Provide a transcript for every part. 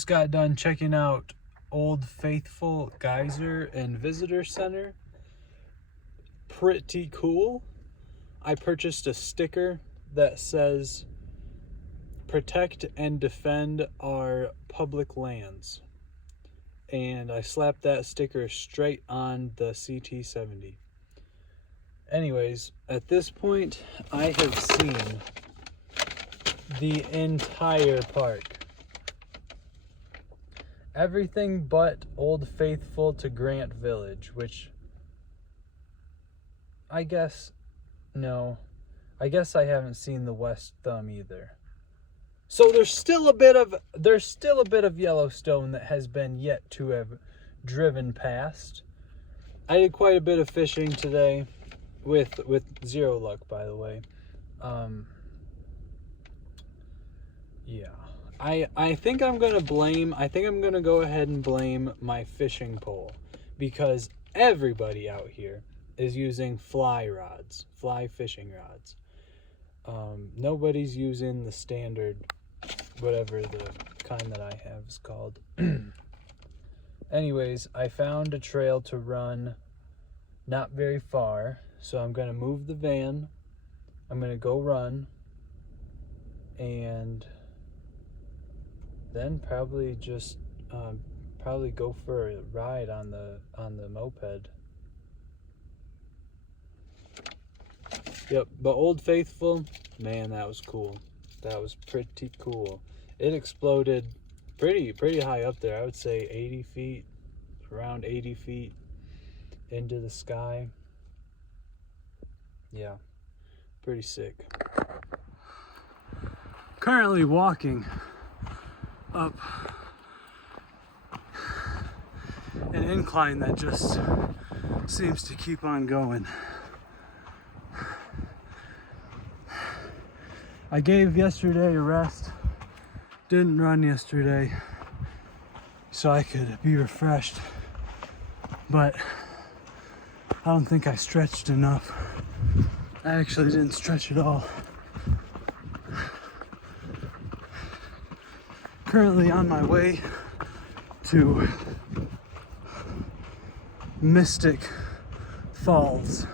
just got done checking out Old Faithful Geyser and Visitor Center. Pretty cool. I purchased a sticker that says protect and defend our public lands. And I slapped that sticker straight on the CT70. Anyways, at this point, I have seen the entire park. Everything but Old Faithful to Grant Village, which I guess I haven't seen the West Thumb either. So there's still a bit of Yellowstone that has been yet to have driven past. I did quite a bit of fishing today with zero luck, by the way. Yeah. I think I'm going to go ahead and blame my fishing pole, because everybody out here is using fly fishing rods. Nobody's using the standard, whatever the kind that I have is called. Anyways, I found a trail to run not very far, so I'm going to move the van. I'm going to go run, and then probably just go for a ride on the moped. Yep, but Old Faithful, man, that was cool. That was pretty cool. It exploded pretty high up there. I would say 80 feet, around 80 feet into the sky. Yeah, pretty sick. Currently walking up an incline that just seems to keep on going. I gave yesterday a rest, didn't run yesterday, so I could be refreshed, but I don't think I stretched enough. I actually didn't stretch at all. Currently on my way to Mystic Falls.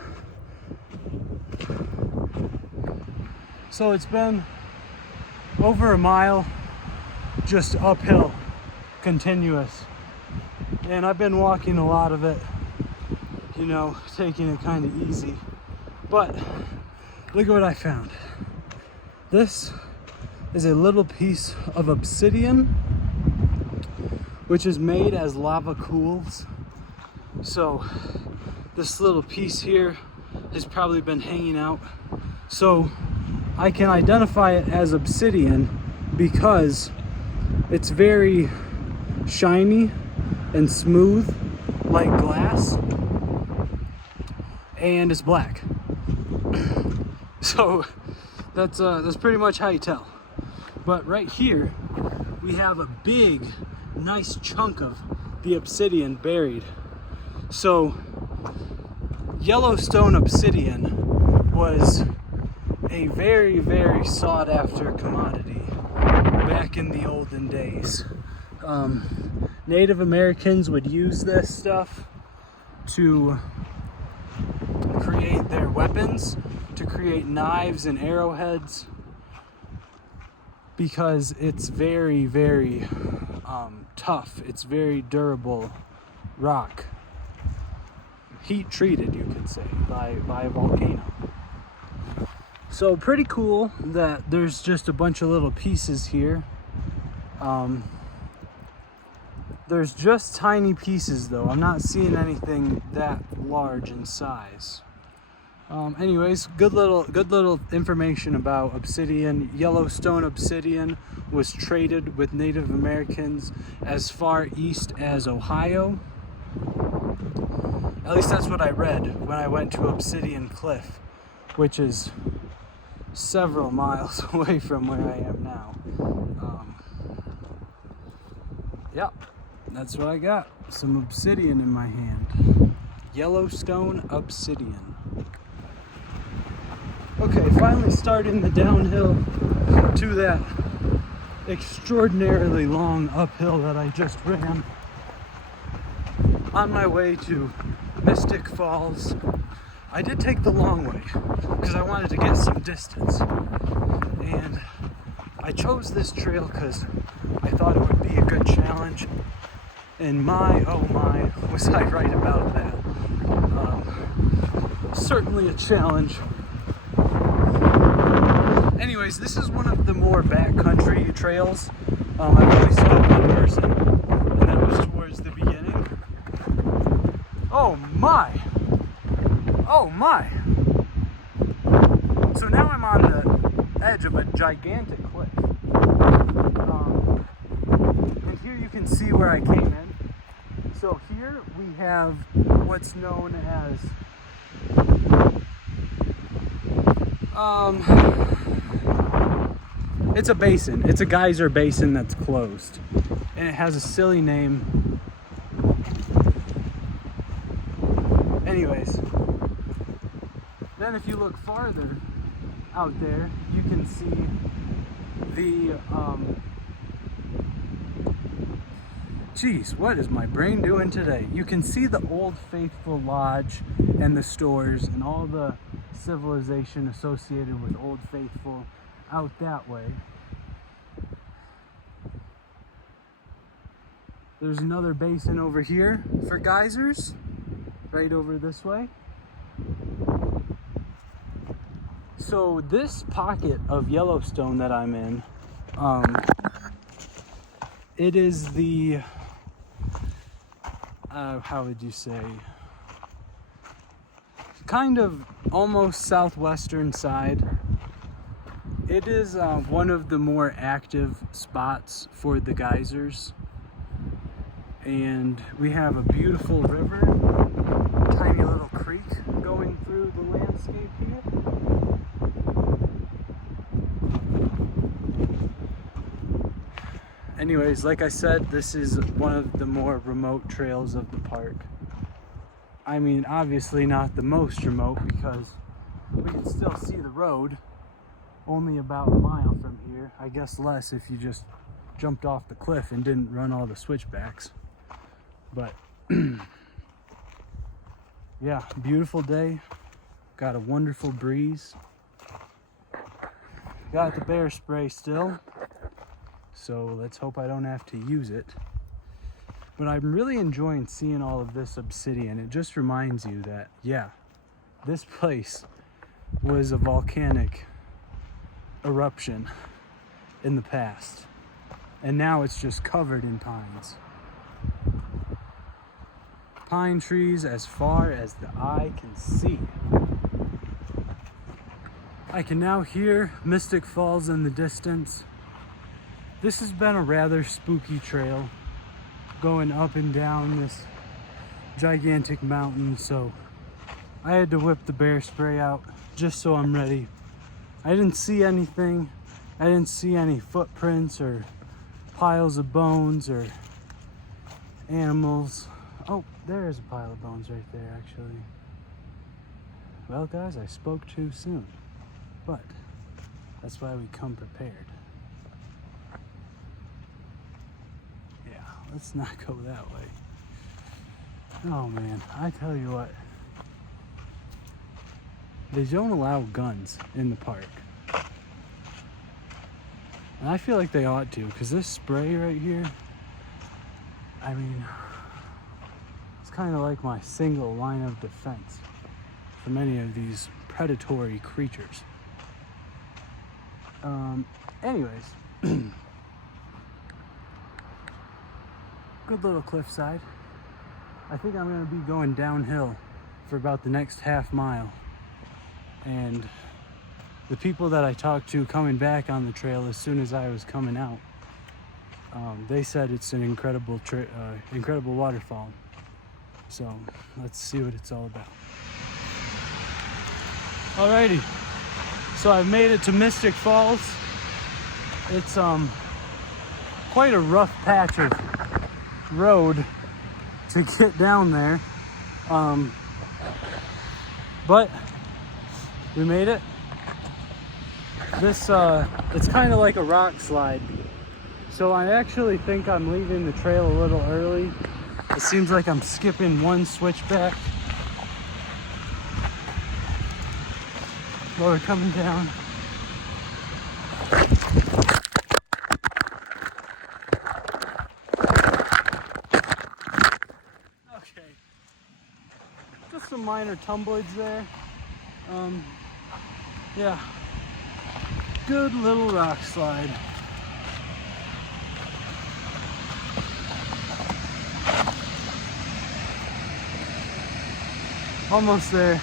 So it's been over a mile, just uphill, continuous. And I've been walking a lot of it, taking it kind of easy. But look at what I found. This is a little piece of obsidian, which is made as lava cools. So this little piece here has probably been hanging out. So I can identify it as obsidian because it's very shiny and smooth like glass, and it's black. So that's pretty much how you tell. But right here we have a big, nice chunk of the obsidian buried. So Yellowstone obsidian was a very, very sought after commodity back in the olden days. Native Americans would use this stuff to create their weapons, to create knives and arrowheads, because it's very, very tough. It's very durable rock. Heat treated, you could say, by a volcano. So pretty cool that there's just a bunch of little pieces here. There's just tiny pieces though. I'm not seeing anything that large in size. Anyways, good little information about obsidian. Yellowstone obsidian was traded with Native Americans as far east as Ohio. At least that's what I read when I went to Obsidian Cliff, which is several miles away from where I am now. Yeah, that's what I got. Some obsidian in my hand. Yellowstone obsidian. Okay, finally starting the downhill to that extraordinarily long uphill that I just ran on my way to Mystic Falls. I did take the long way because I wanted to get some distance, and I chose this trail because I thought it would be a good challenge, and my, oh my, was I right about that. Certainly a challenge. Anyways, this is one of the more backcountry trails. I've only saw one person, and that was towards the beginning. Oh my! Oh my! So now I'm on the edge of a gigantic cliff. And here you can see where I came in. So here we have what's known as it's a basin. It's a geyser basin that's closed. And it has a silly name. Anyways, then if you look farther out there, you can see the geez, what is my brain doing today? You can see the Old Faithful Lodge and the stores and all the civilization associated with Old Faithful out that way. There's another basin over here for geysers, right over this way. So this pocket of Yellowstone that I'm in, it is the, how would you say, kind of almost southwestern side. It is one of the more active spots for the geysers. And we have a beautiful river, tiny little creek going through the landscape here. Anyways, like I said, this is one of the more remote trails of the park. I mean, obviously not the most remote because we can still see the road only about a mile from here. I guess less if you just jumped off the cliff and didn't run all the switchbacks. But yeah, beautiful day. Got a wonderful breeze. Got the bear spray still, so let's hope I don't have to use it. But I'm really enjoying seeing all of this obsidian. It just reminds you that, yeah, this place was a volcanic eruption in the past, and now it's just covered in pines. Pine trees as far as the eye can see. I can now hear Mystic Falls in the distance. This has been a rather spooky trail, going up and down this gigantic mountain, so I had to whip the bear spray out just so I'm ready. I didn't see anything. I didn't see any footprints or piles of bones or animals. Oh, there's a pile of bones right there, actually. Well, guys, I spoke too soon, but that's why we come prepared. Yeah, let's not go that way. Oh man, I tell you what, they don't allow guns in the park. And I feel like they ought to, because this spray right here, I mean, it's kind of like my single line of defense for many of these predatory creatures. Anyways, good little cliffside. I think I'm going to be going downhill for about the next half mile. And the people that I talked to coming back on the trail as soon as I was coming out, they said it's an incredible waterfall. So let's see what it's all about. Alrighty, so I've made it to Mystic Falls. It's quite a rough patch of road to get down there, but we made it. This it's kind of like a rock slide, So I actually think I'm leaving the trail a little early. It seems like I'm skipping one switchback. While we're coming down. Okay. Just some minor tumblage there. Yeah. Good little rock slide. Almost there.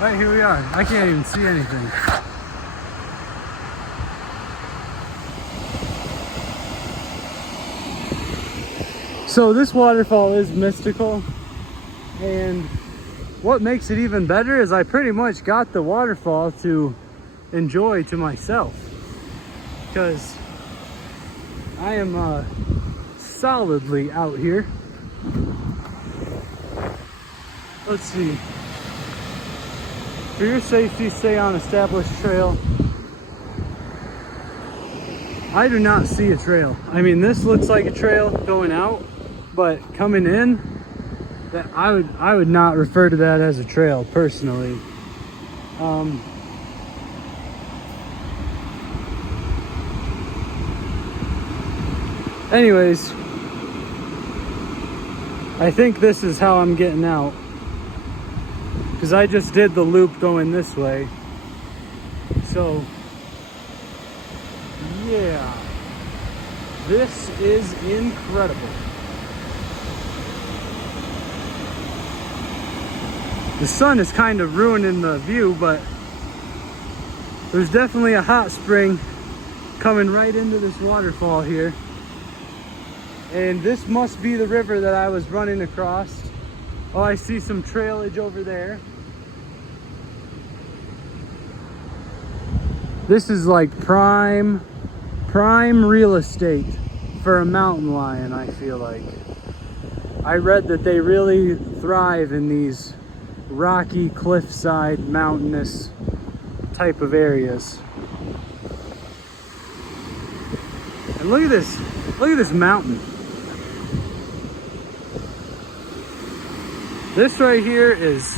Right, here we are. I can't even see anything. So this waterfall is mystical, and what makes it even better is I pretty much got the waterfall to enjoy to myself, because I am solidly out here. Let's see. For your safety, stay on established trail. I do not see a trail. I mean, this looks like a trail going out, but coming in, that I would not refer to that as a trail personally. Anyways, I think this is how I'm getting out, because I just did the loop going this way. So yeah, this is incredible. The sun is kind of ruining the view, but there's definitely a hot spring coming right into this waterfall here. And this must be the river that I was running across. Oh, I see some trailage over there. This is like prime real estate for a mountain lion, I feel like. I read that they really thrive in these rocky, cliffside, mountainous type of areas. And look at this mountain. This right here is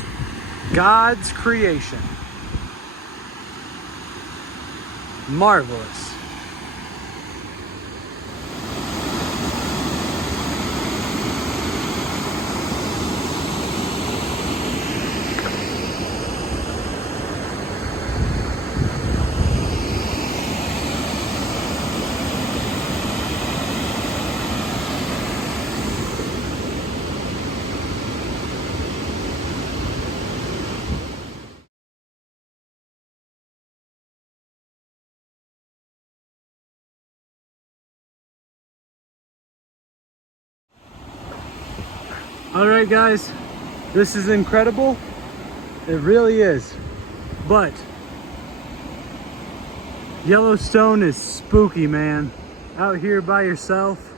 God's creation. Marvelous. All right, guys, this is incredible. It really is. But Yellowstone is spooky, man. Out here by yourself,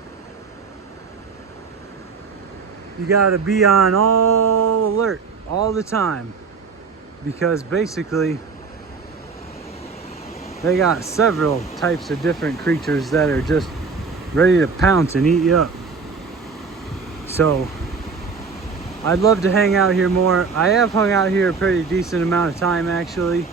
you gotta be on all alert all the time, because basically they got several types of different creatures that are just ready to pounce and eat you up. So I'd love to hang out here more. I have hung out here a pretty decent amount of time, actually.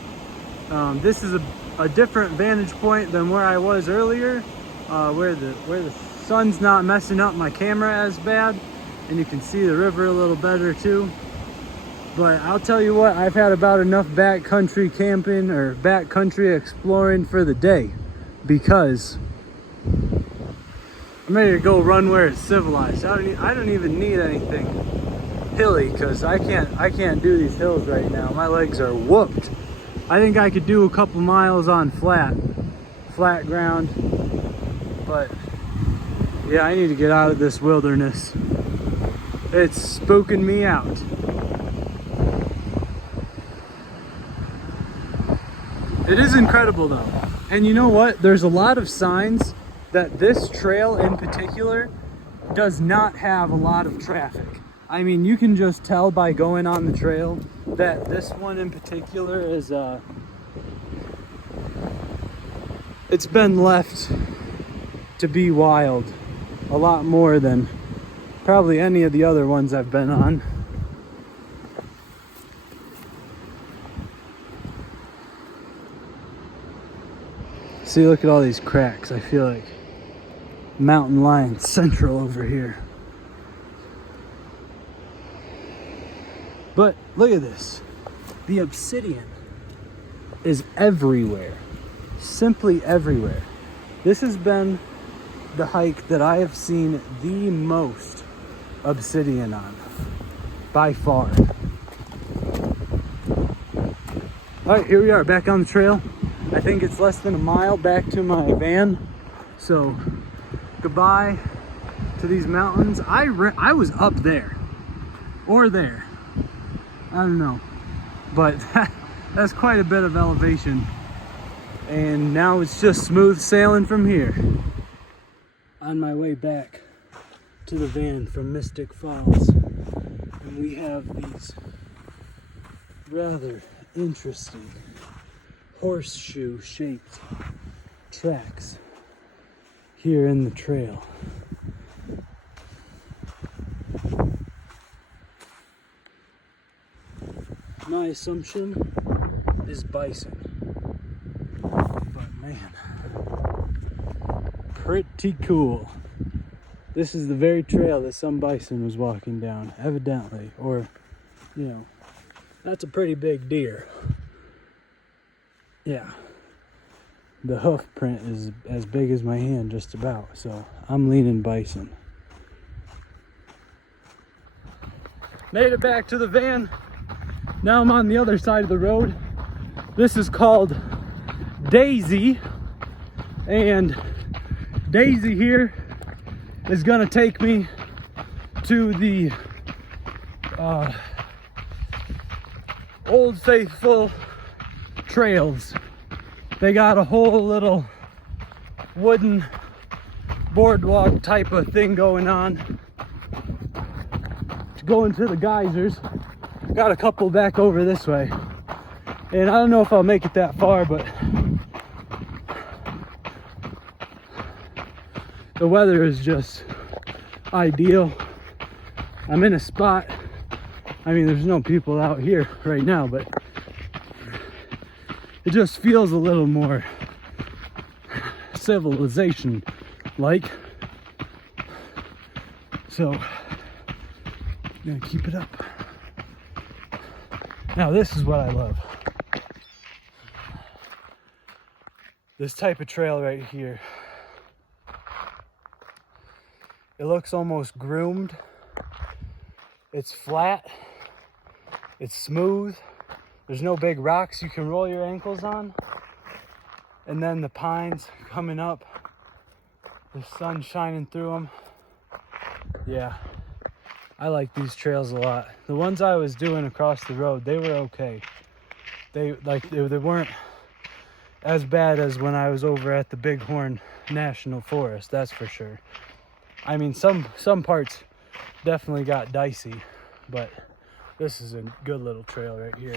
This is a different vantage point than where I was earlier, where the sun's not messing up my camera as bad, and you can see the river a little better too. But I'll tell you what, I've had about enough backcountry camping or backcountry exploring for the day, because I'm ready to go run where it's civilized. I don't even need anything hilly, because I can't do these hills right now. My legs are whooped. I think I could do a couple miles on flat ground, but yeah, I need to get out of this wilderness. It's spooking me out. It is incredible though. And you know what? There's a lot of signs that this trail in particular does not have a lot of traffic. I mean, you can just tell by going on the trail that this one in particular is, it's been left to be wild a lot more than probably any of the other ones I've been on. See, look at all these cracks. I feel like mountain lion central over here. But look at this. The obsidian is everywhere. Simply everywhere. This has been the hike that I have seen the most obsidian on, by far. All right, here we are back on the trail. I think it's less than a mile back to my van. So goodbye to these mountains. I was up there or there. I don't know, but that's quite a bit of elevation. And now it's just smooth sailing from here. On my way back to the van from Mystic Falls, and we have these rather interesting horseshoe shaped tracks here in the trail. My assumption is bison, but man, pretty cool. This is the very trail that some bison was walking down, evidently, or, you know, that's a pretty big deer. Yeah, the hoof print is as big as my hand, just about, so I'm leaning bison. Made it back to the van. Now I'm on the other side of the road. This is called Daisy, and Daisy here is gonna take me to the Old Faithful trails. They got a whole little wooden boardwalk type of thing going on. Going to the geysers. Got a couple back over this way. And I don't know if I'll make it that far, but the weather is just ideal. I'm in a spot. I mean, there's no people out here right now, but it just feels a little more civilization like. So I'm gonna keep it up. Now this is what I love. This type of trail right here. It looks almost groomed. It's flat. It's smooth. There's no big rocks you can roll your ankles on. And then the pines coming up. The sun shining through them. Yeah, I like these trails a lot. The ones I was doing across the road, they were okay. They weren't as bad as when I was over at the Bighorn National Forest, that's for sure. I mean, some parts definitely got dicey, but this is a good little trail right here.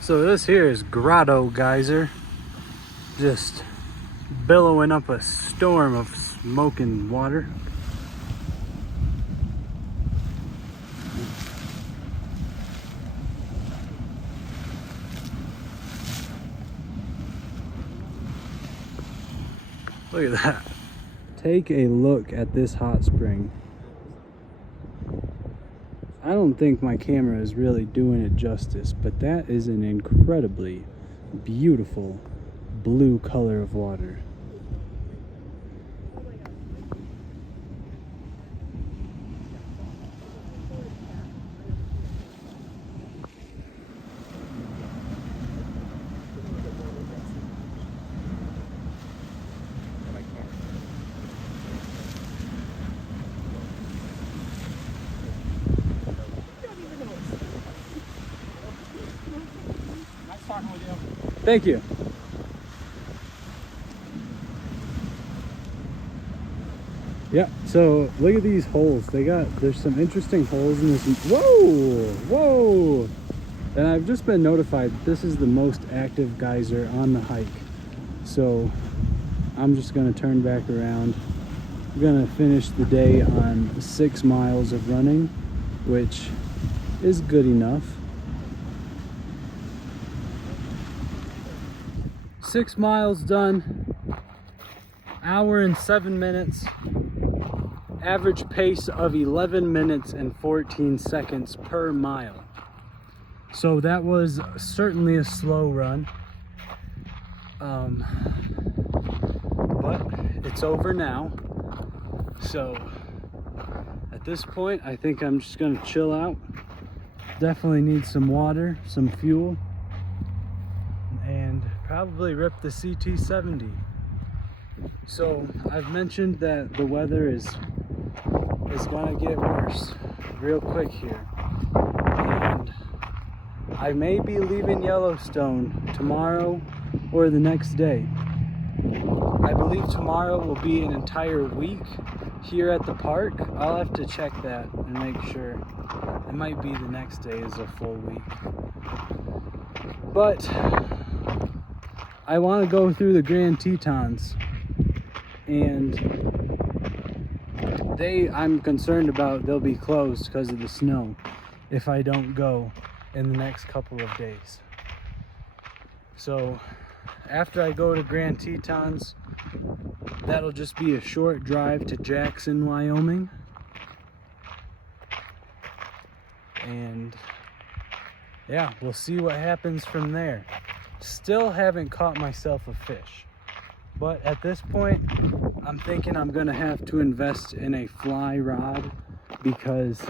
So this here is Grotto Geyser, just billowing up a storm of smoking water. Look at that. Take a look at this hot spring. I don't think my camera is really doing it justice, but that is an incredibly beautiful blue color of water. Talking with you. Thank you. Yeah, so look at these holes. There's some interesting holes in this. Whoa! And I've just been notified this is the most active geyser on the hike. So I'm just gonna turn back around. I'm gonna finish the day on 6 miles of running, which is good enough. 6 miles done, hour and 7 minutes, average pace of 11 minutes and 14 seconds per mile. So that was certainly a slow run, but it's over now. So at this point, I think I'm just gonna chill out. Definitely need some water, some fuel, and probably rip the CT70. So I've mentioned that the weather is gonna get worse real quick here, and I may be leaving Yellowstone tomorrow or the next day. I believe tomorrow will be an entire week here at the park. I'll have to check that and make sure. It might be the next day is a full week. But I want to go through the Grand Tetons, and I'm concerned about they'll be closed because of the snow if I don't go in the next couple of days. So after I go to Grand Tetons, that'll just be a short drive to Jackson, Wyoming. And yeah, we'll see what happens from there. Still haven't caught myself a fish, but at this point I'm thinking I'm gonna have to invest in a fly rod, because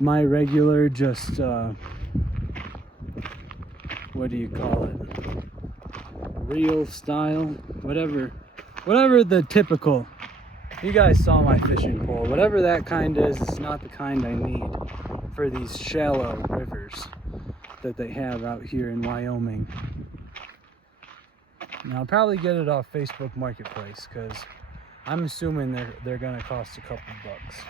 my regular just what do you call it, reel style, whatever the typical, you guys saw my fishing pole, whatever that kind is, it's not the kind I need for these shallow rivers that they have out here in Wyoming. And I'll probably get it off Facebook Marketplace, because I'm assuming they're gonna cost a couple bucks.